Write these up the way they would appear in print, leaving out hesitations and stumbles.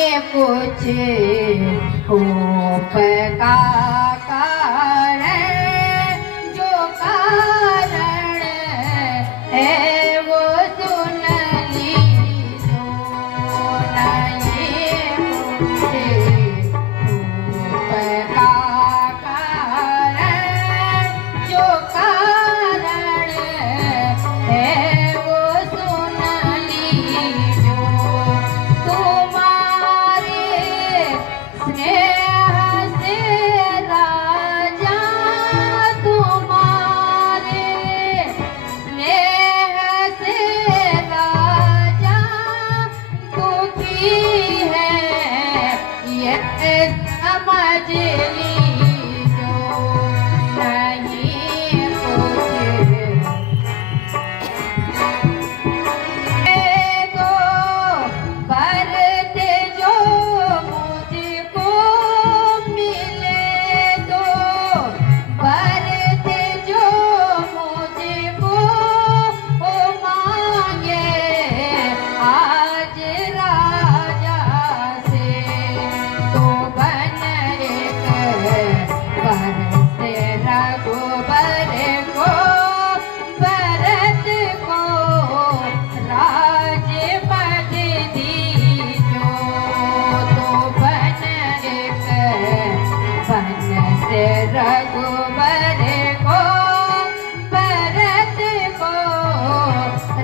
कुछ उपका कारण जो कारण है वो सुन लीजो नहीं कुछ उपका कारण जो कारण है वो सुन लीजो समझ लीजो नहीं कुछ तो बरते जो मुझको मिले तो बरते जो मुझको ओ मांगे आज राजा से तो रघुबर को भरत को राज पद दीजो तो बन से रघुबर को भरत को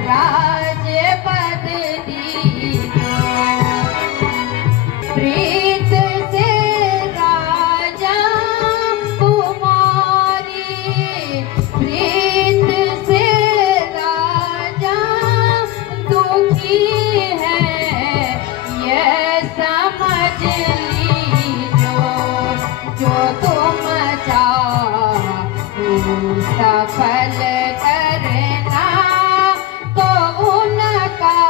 राज पद दीजो प्रीत से समझ लीजो जो तुम चाहो सफल करना तो उनका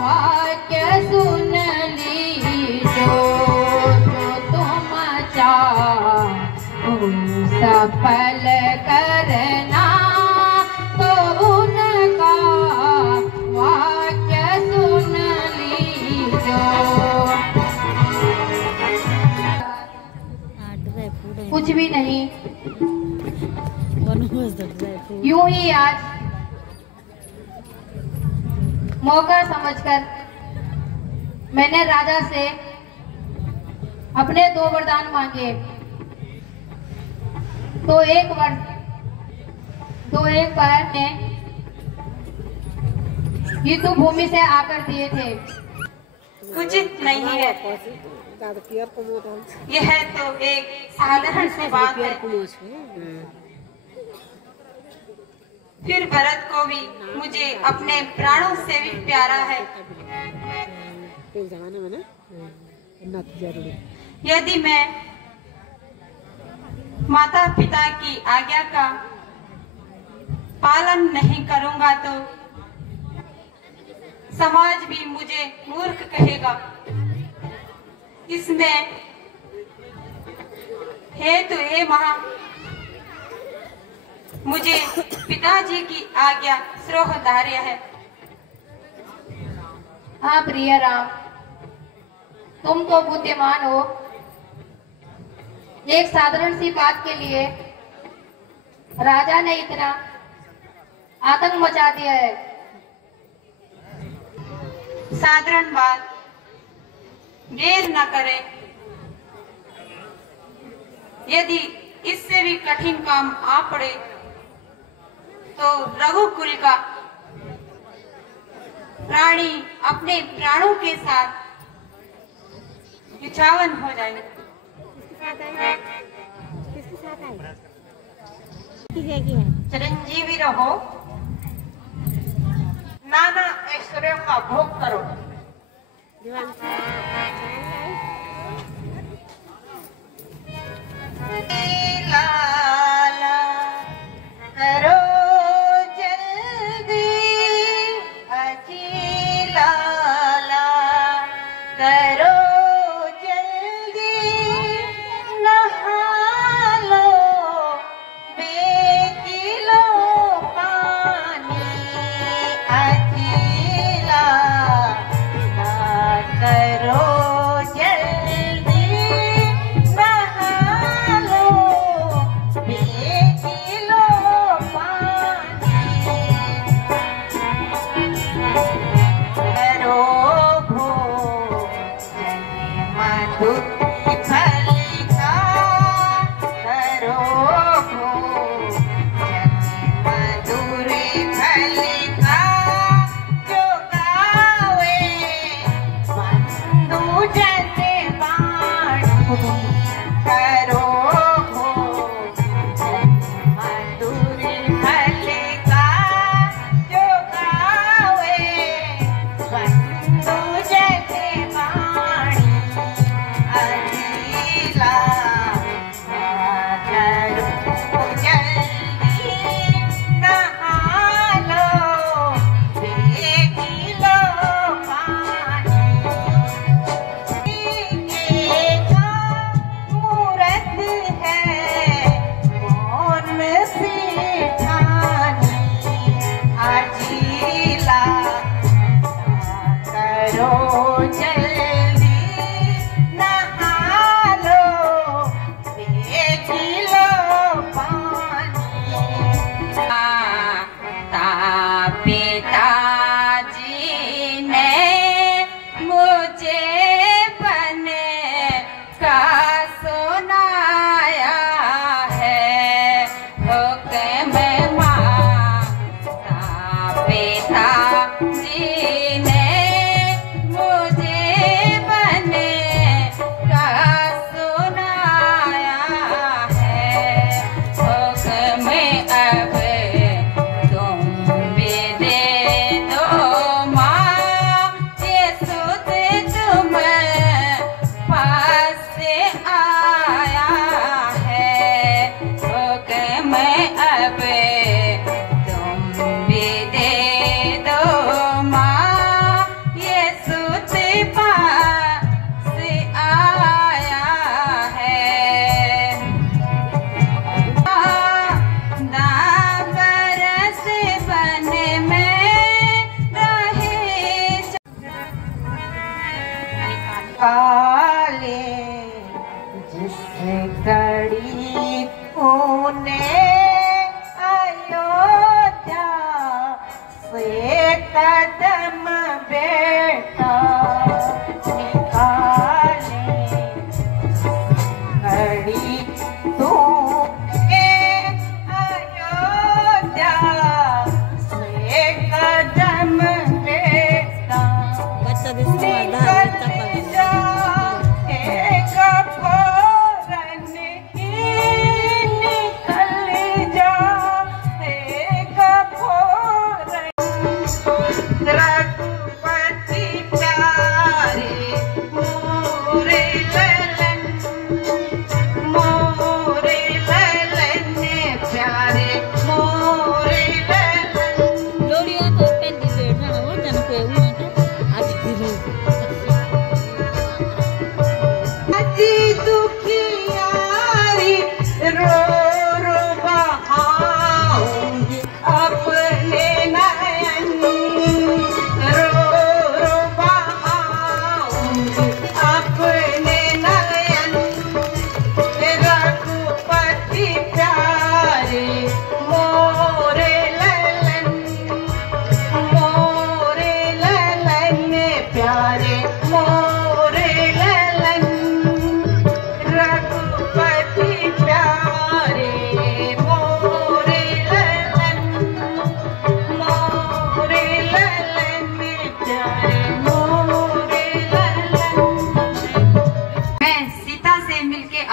वाक्य सुन लीजो जो तुम चाहो सफल करना तो उनका वाक्य सुन लीजो कुछ भी नहीं यूं ही आज मौका समझकर मैंने राजा से अपने 2 वरदान मांगे तो एक बार ने युद्ध भूमि से आकर दिए थे। उचित नहीं है, यह तो एक साधारण सी बात है। फिर भरत को भी मुझे अपने प्राणों से भी प्यारा है। यदि मैं माता पिता की आज्ञा का पालन नहीं करूंगा तो समाज भी मुझे मूर्ख कहेगा। इसमें हेतु हे महा मुझे पिताजी की आज्ञा श्रोधार्य है। हाँ प्रिय राम, तुम तो बुद्धिमान हो। एक साधारण सी बात के लिए राजा ने इतना आतंक मचा दिया है। साधारण बात, देर न करें। यदि इससे भी कठिन काम आ पड़े तो रघुकुल का प्राणी अपने प्राणों के साथ निछावन हो जाएंगे। चिरंजीवी रहो, नाना ऐश्वर्यों का भोग करो। लाला करो जल्दी, अजी लाला करो जल्दी, नहा लो बेटी लो पानी, अजी लाला करो काले जिस घड़ी तूने अयोध्या से कदम बेटा निकाले घड़ी तूने अयोध्या से कदम बेटा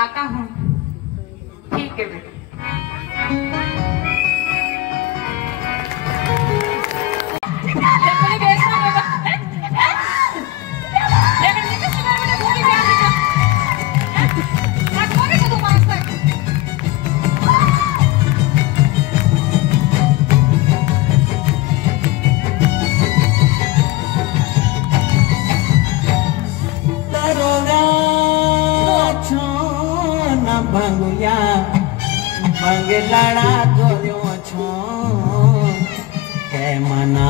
आता हूँ। ठीक है बेटा। लड़ा गोलियो छो के मना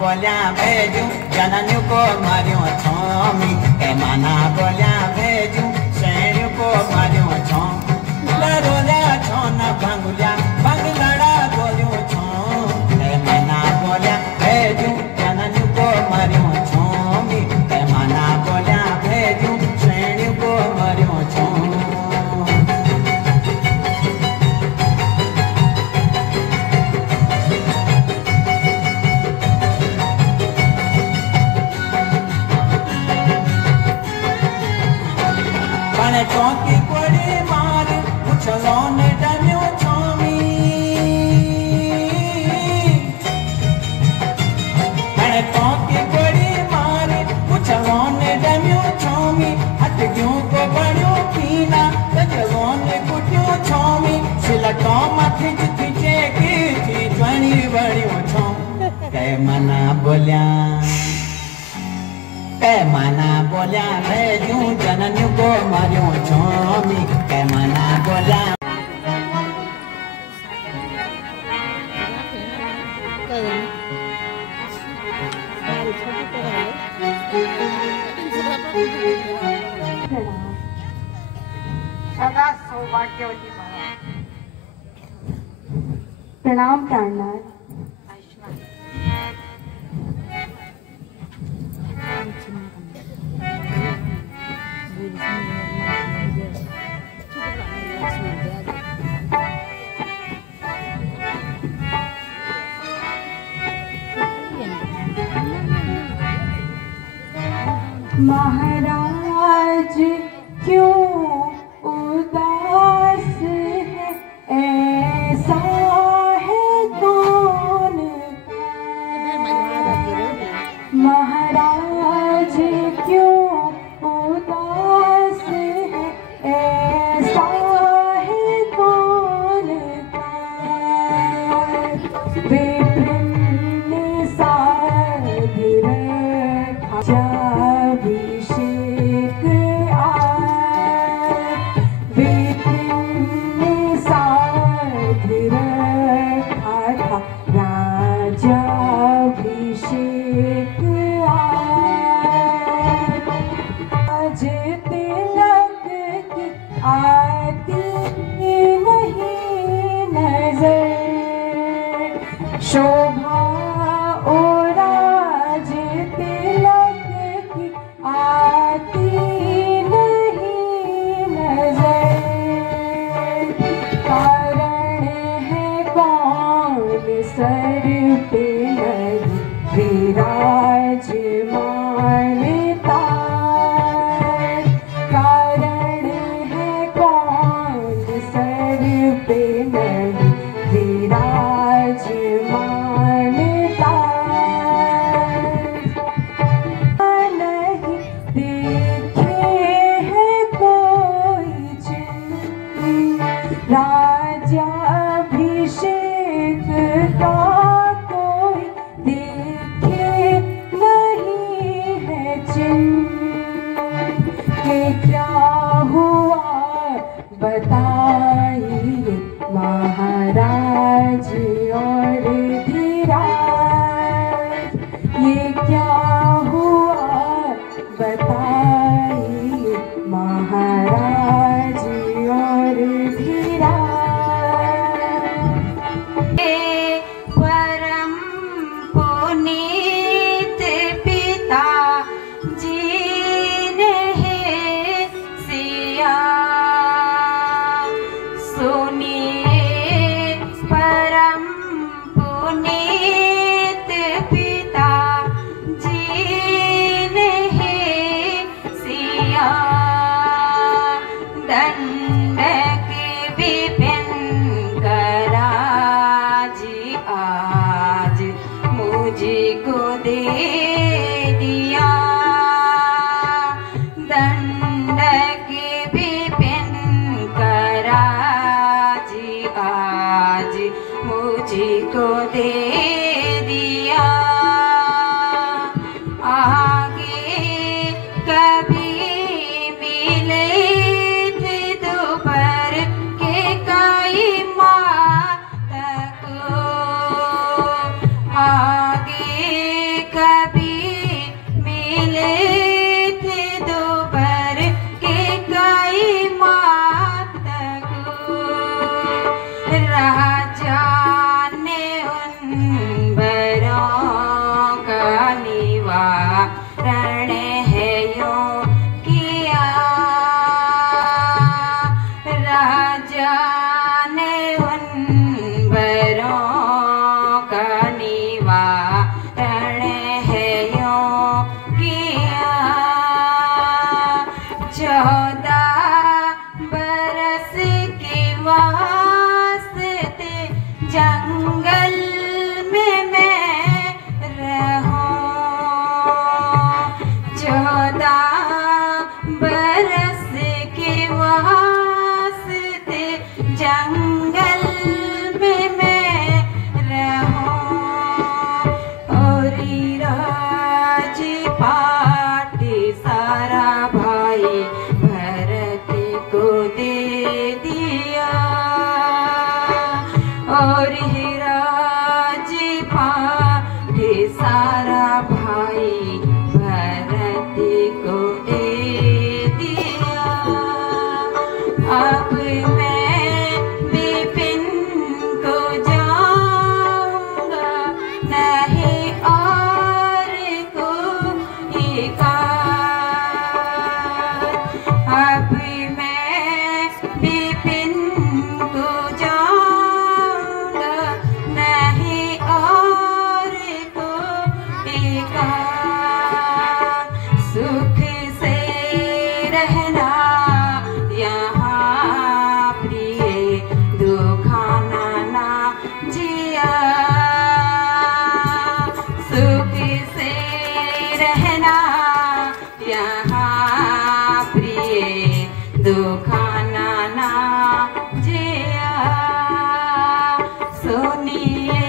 बोलिया भेजू जनन्यू को मारियो छोमी के मना बोलिया भेजू सैन्यू को मारियो छो लरोला छो न भंगुलिया भंग लड़ा गोलियो छो के मना बोलिया भेजू जनन्यू को मारियो छो तो की गोड़ी मारी मुझलों ने डमियो छोमी हटगियों को बड़ियों पीना तजलों ने कुटियों छोमी सिलटों माथी जिथी चेकी थी बड़ी बड़ियों छोम कै मना बोल्या भेजूं जननियों को मारियों छोमी कै मना बोल्या सदा सौभाग्यवती भव। प्रणाम प्राणनाथ। महाराज क्यों उदास है, ऐसा है कौन महाराज क्यों उदास है, ऐसा है कौन विप्रिन साधि रखा अभिषेक विपिन साधि रखा था राजाभिषेक आज तिलक की आती नहीं नजर शोभा और आज तिलक की आती नहीं नजर कारण है कौन सर पे नहीं विराजमानता कारण है कौन सर पे नहीं विराजमानता नहीं देखे है कोई चिन्ह राजाभिषेक का कोई देखे नहीं है चिन्ह कि क्या हुआ बताइए महाराज और धीराज ये क्या हुआ बताइए महाराज और धीराज परम पुनीत पिता जी ने सिया सुनिए परम पुनीत पिता जी ने सिया दंडक विपिन कराज आज मुझको दे दिया दंडक विपिन कराज आज मुझको दे दिया आगे कभी मिले थे दोपहर के कई माह तक आगे कभी प्यारा भाई भरत को दे दिया। अब मैं विपिन को जाऊंगा, नहीं और कोई कार। अब मैं विपिन को जाऊंगा, नहीं और कोई कार। सुख से रहना यहाँ प्रिय, दुखाना ना जिया। सुख से रहना यहाँ प्रिय, दुखाना ना जिया। सुनिए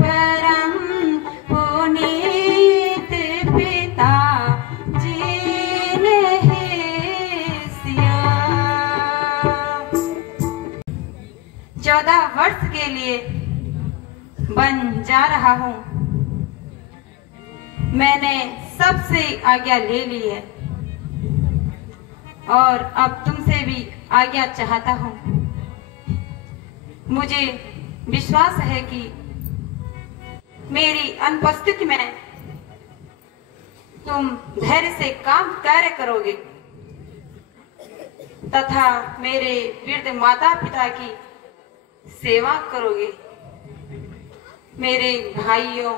परम पुनीत पिता जी ने सिया। 14 वर्ष के लिए बन जा रहा हूँ। मैंने सबसे आज्ञा ले ली है और अब तुमसे भी आज्ञा चाहता हूँ। मुझे विश्वास है कि मेरी अनुपस्थिति में तुम धैर्य से काम कार्य करोगे तथा मेरे वृद्ध माता पिता की सेवा करोगे। मेरे भाइयों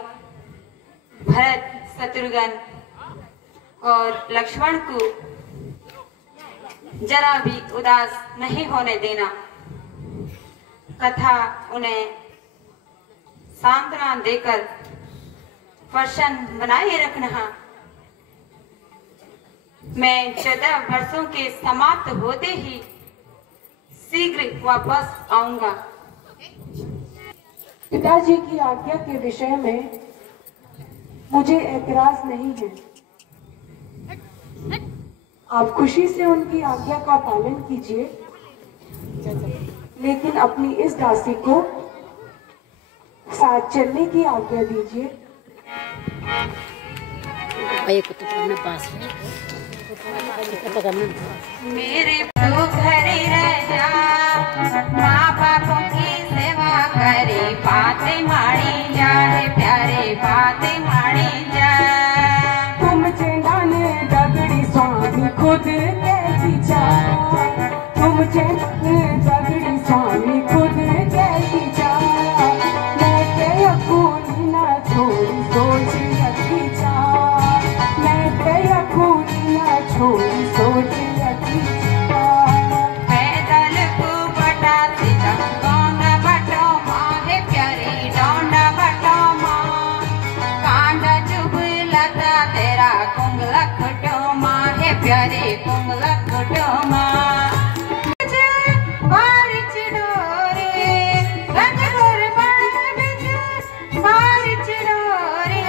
भरत, शत्रुघ्न और लक्ष्मण को जरा भी उदास नहीं होने देना तथा उन्हें सांत्वना देकर प्रसन्न बनाए रखना। मैं 14 वर्षों के समाप्त होते ही शीघ्र वापस आऊंगा। पिताजी की आज्ञा के विषय में मुझे ऐतराज नहीं है। आप खुशी से उनकी आज्ञा का पालन कीजिए, लेकिन अपनी इस दासी को साथ चलने की आज्ञा दीजिए। मेरे तो घर रह जा, माँ बापों की सेवा करे, बातें मारी जाए प्यारे, बातें मारी जाए। तुम चेंगाने दगड़ी स्वामी खुद कैसी चाह, तुम चेंगाने दगड़ी स्वामी खुद कैसी चाह। मैं तेरा खूनी ना छोड़ी सोच रखी चाह, मैं तेरा खूनी ना छोड़ी सोच रखी चाह। पैदल को बटा सीता डोंडा बटो माँ है प्यारी, डोंडा बटो माँ। कांडा चुभ लता तेरा कुंगला खटो माँ है प्यारे, कुंगला खटो माँ। बारिश डोरे गंजोर बड़ बिच, बारिश डोरे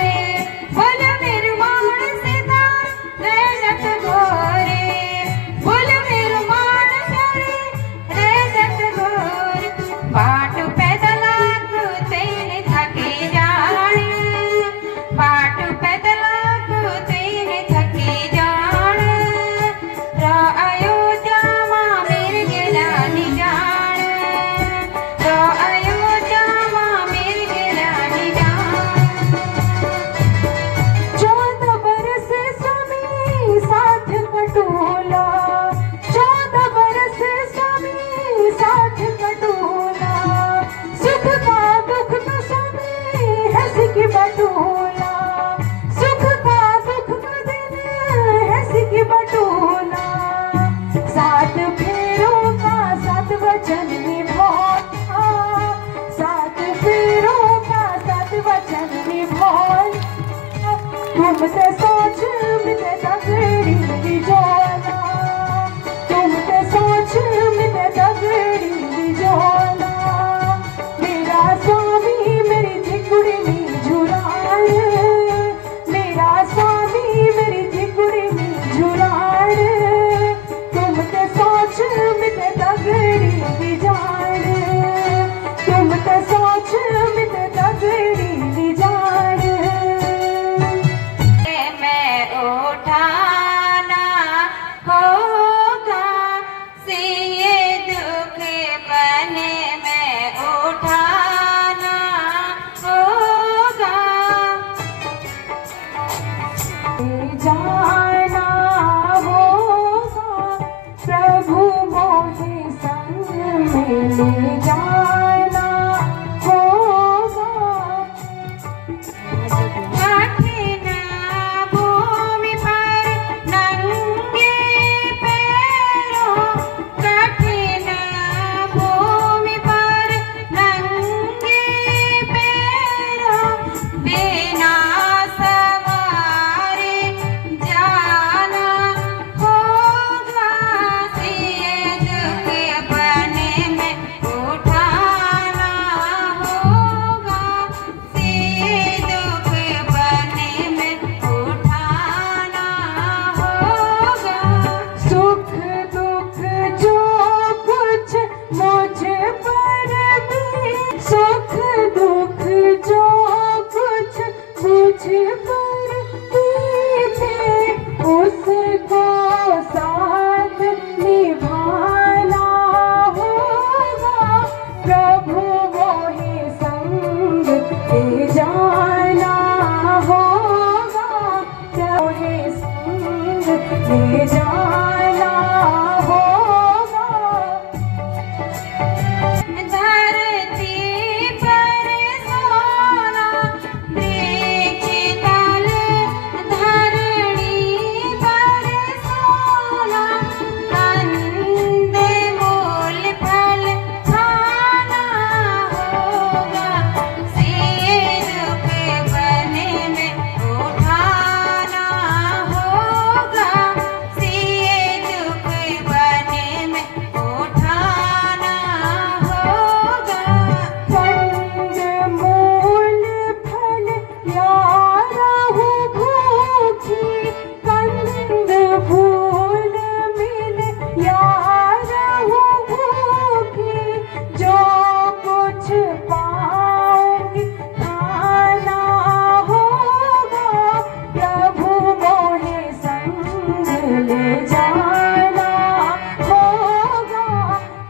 बोल मेरे मान सीता रेजत गोरे, बोल मेरे मान प्यारी रेजत गोरे। बाट पैदला को तेन थके जाने, बाट पैदला को तेन थके जाने। रा अयोध्या माँ मेरे गिरानी जान, रा अयोध्या माँ मेरे गिरानी जान। 14 बरस स्वामी साथ कटोला, 14 बरस स्वामी साथ कटोला। सुख का दुख तो स्वामी हंस की बटोला, सुख का दुख का दिन हंस की बटोला। 7 फेरों का 7 वचन निभाया, 7 फेरों का 7 वचन निभाया। तुम ते सोच मिटे दगड़ी बिजोला, तुम ते सोच मिटे दगड़ी बिजोला। मेरा स्वामी मेरी जिगुड़ी में झुराण, मेरा स्वामी मेरी जिगुड़ी में झुराण। तुम ते सोच मिटे दगड़ी बिजाण, तुम ते सोच मिटे दगड़ी बिजाण। जाना होगा, प्रभु मोहे संग में ले जाना होगा। कठिन भूमि पर नंगे पैरों, कठिन भूमि पर नंगे पैरों, बिना सवारे जाना होगा। सिर के बने में उठाना होगा, सिर के बने में उठाना होगा। सुख दुख जो कुछ मुझ पर भी, सुख दुख जो कुछ मुझ पर बीते, उसको साथ निभाना होगा। प्रभु मोहे संग ले जाना होगा, मोहे संग ले जाना होगा। धरती पर सोना वृक्ष तले, धरणी पर सोना कंदे मूल फल खाना होगा। सिर के बने में उठाना होगा, सिर के बने में उठाना होगा। कंद मूल फल या रहू भूखी, कंद फूल मिल या रहू भूखी, जो कुछ पाऊंगी खाना होगा। प्रभु मोहे संग ले जाना होगा,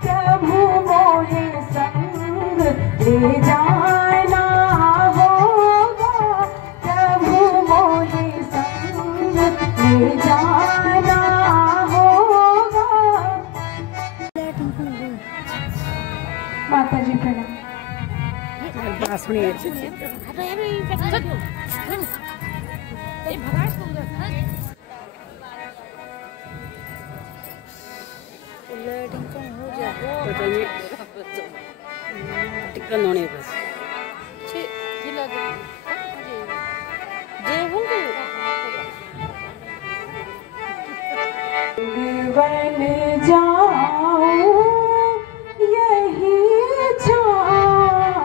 प्रभु मोहे संग ले जाना होगा, प्रभु मोहे संग ले जाना होगा। माता जी प्रणाम। टिक्कन होने बस बन जाऊं यही चाहूं,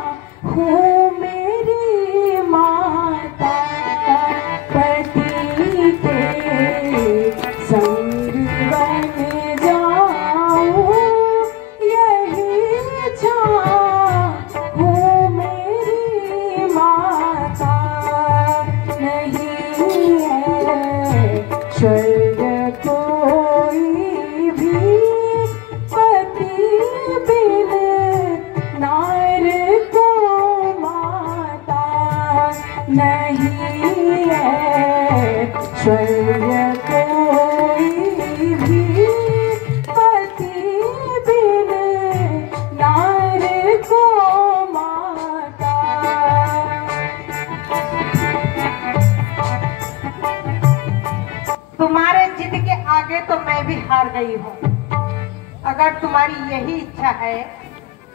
मेरी माता पति के संग बन जाऊं यही चाहूं, मेरी माता नहीं है स्वर्ग कोई भी, पति बिन नार को माता नहीं है स्वर्ग कोई भी, पति बिन नार को माता। तुम्हारे जिद के आगे तो मैं भी हार गई हूँ। अगर तुम्हारी यही इच्छा है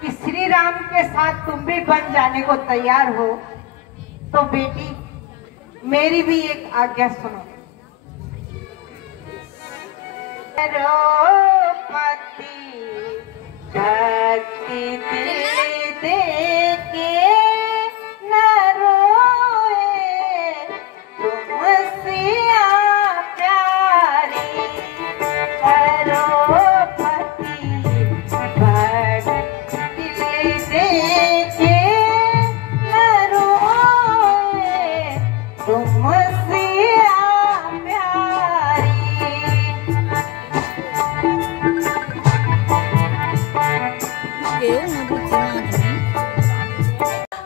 कि श्री राम के साथ तुम भी बन जाने को तैयार हो, तो बेटी मेरी भी एक आज्ञा सुनो। द्रौपदी भक्ति दिल दे के न रोए, तुम सिया प्यारी। द्रौपदी भक्ति दिल दे के न रोए, तुम सिया प्यारी।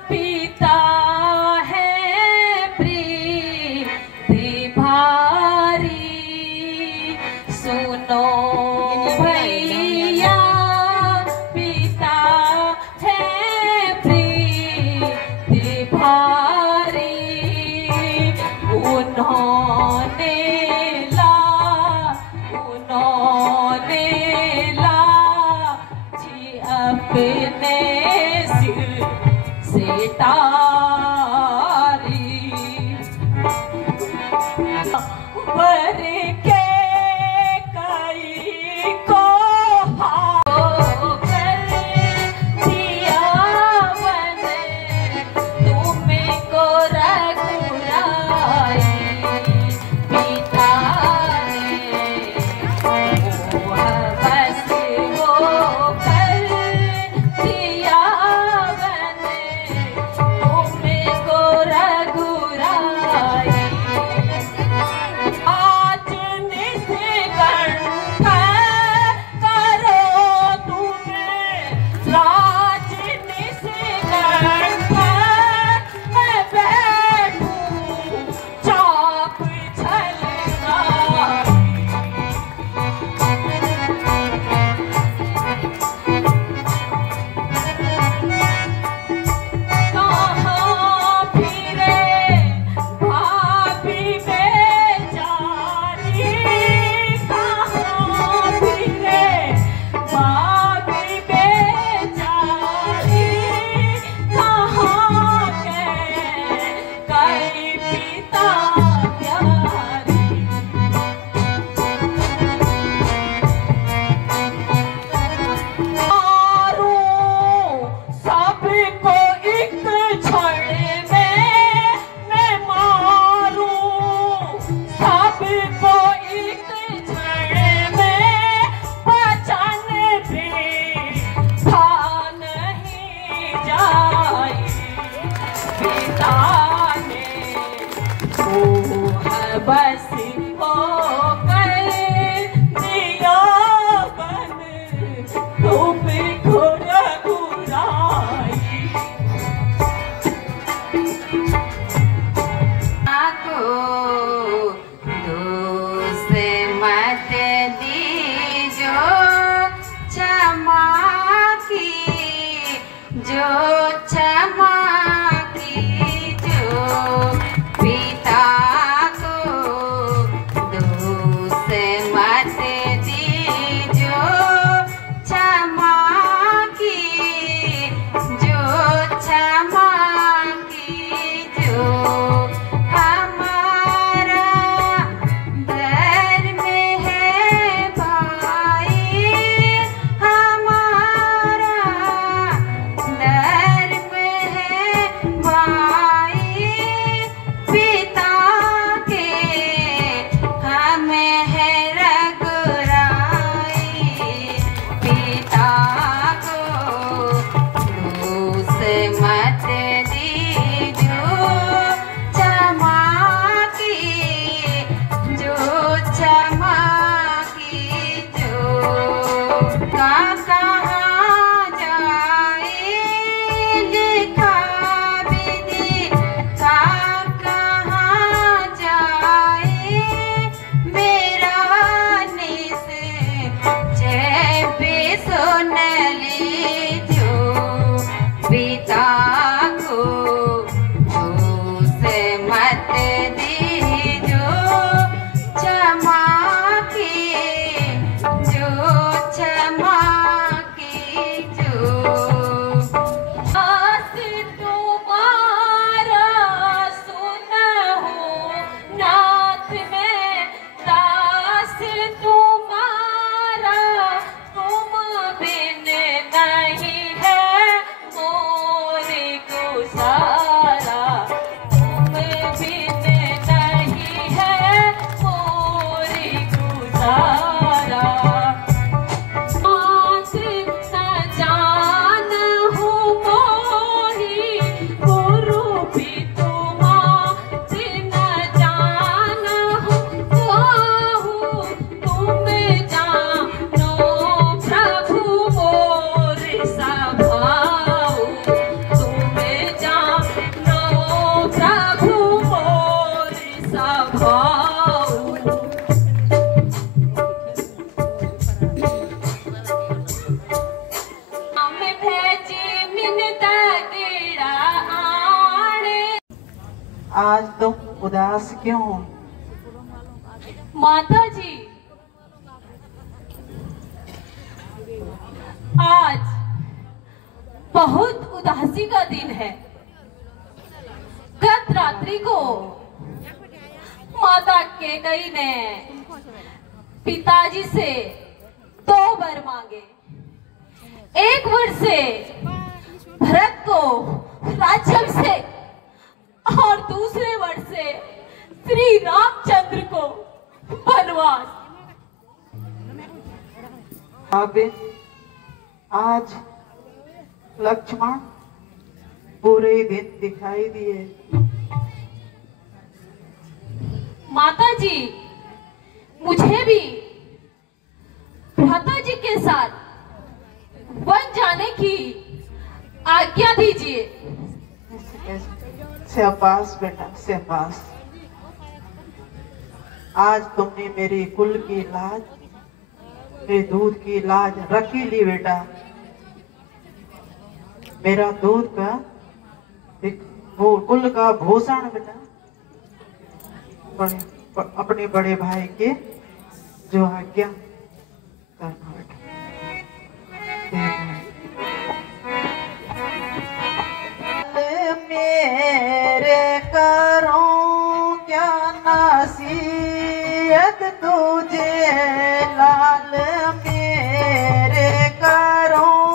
पिता है प्रीति भा उन्होंने ला जी अपने सिर से तारी पर के कई को कर दिया बने तुमको रघुराई पिता ने बस वो कर दिया बने तुमको रघुराई आज निष्कंठ करो तुम्हें राज निष्कंठ मैं बैठूं चाप छलकाई कहाँ फिरे भाभी बेचारी कहाँ फिरे भाभी बेचारी कहाँ कई पिता प्यारी मारूं सबको एक क्षण में मैं मारूं सबको एक क्षण में बचन भी था नहीं जाई पिता ने बस हो कर दिया बन तुमको रघुराई को दोष मत दीजो क्षमा की जो क्षमा की जो पिता को दोष मत दीजो क्षमा की जो क्षमा की जो हमारा धर्म है भाई हमारा धर्म है भाई पिता के हमें है रघुराई पिता को दोष मत दीजो क्षमा की जो क्षमा की जो कहाँ जाए लिखा विधि कहाँ जाए मेरा निश्चय भी सुन लीजो पिता को दोष मत दीजो क्षमा की जो क्षमा की जो दास तुम्हारा सुनहु नाथ में दास तुम्हारा तुम बिन नहीं है मोर गुजारा तुम बिन नहीं है मोर गुजारा मात न जानहु मोहि गुरु भी तुमात न जानहु काहू तुम जानो प्रभु मोर सभाऊ तुम जानो प्रभु मोर सभाऊ हम भेजे मिनता गिरा आणे आज तुम उदास क्यों? माता जी, आज बहुत उदासी का दिन है। गत रात्रि को माता कैकेयी ने पिताजी से 2 वर मांगे। एक वर से भरत को राज्याभिषेक और दूसरे वर से श्री रामचंद्र को वनवास। अबे आज लक्ष्मण पूरे दिन दिखाई दिए। माता जी, मुझे भी भ्राता जी के साथ वन जाने की आज्ञा दीजिए। शाबाश बेटा, शाबाश। आज तुमने मेरी कुल की लाज, मेरे दूध की लाज रखी ली बेटा। मेरा दूध का वो कुल का भूषण बेटा अपने बड़े भाई के जो आज्ञा करना बेटा। मेरे करूं क्या नसीहत तुझे लाल, मेरे करूं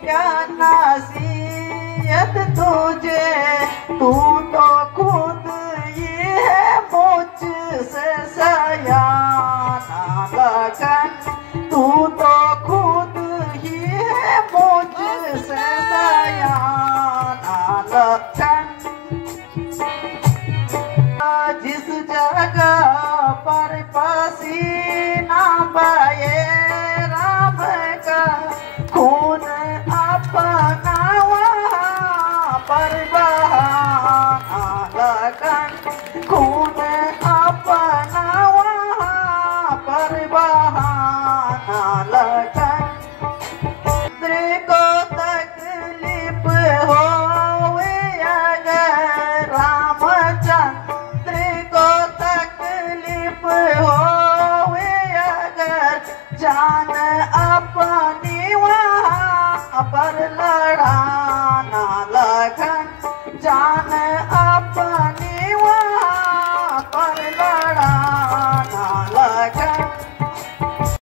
क्या नसीहत तुझे, तू तो खुद ये है मुझसे सयाना लगन, तू तो खुद ही है मुझसे सयाना लगन। जिस जगह पर पसीना बहे राम का खून अपना वहाँ पर बहाना लगन, खून अपना वहाँ पर बहाना लगन। को तकलीफ होवे अगर रामचंद्र को तकलीफ होवे अगर, जान अपनी वहाँ पर लड़ाना लगन, जान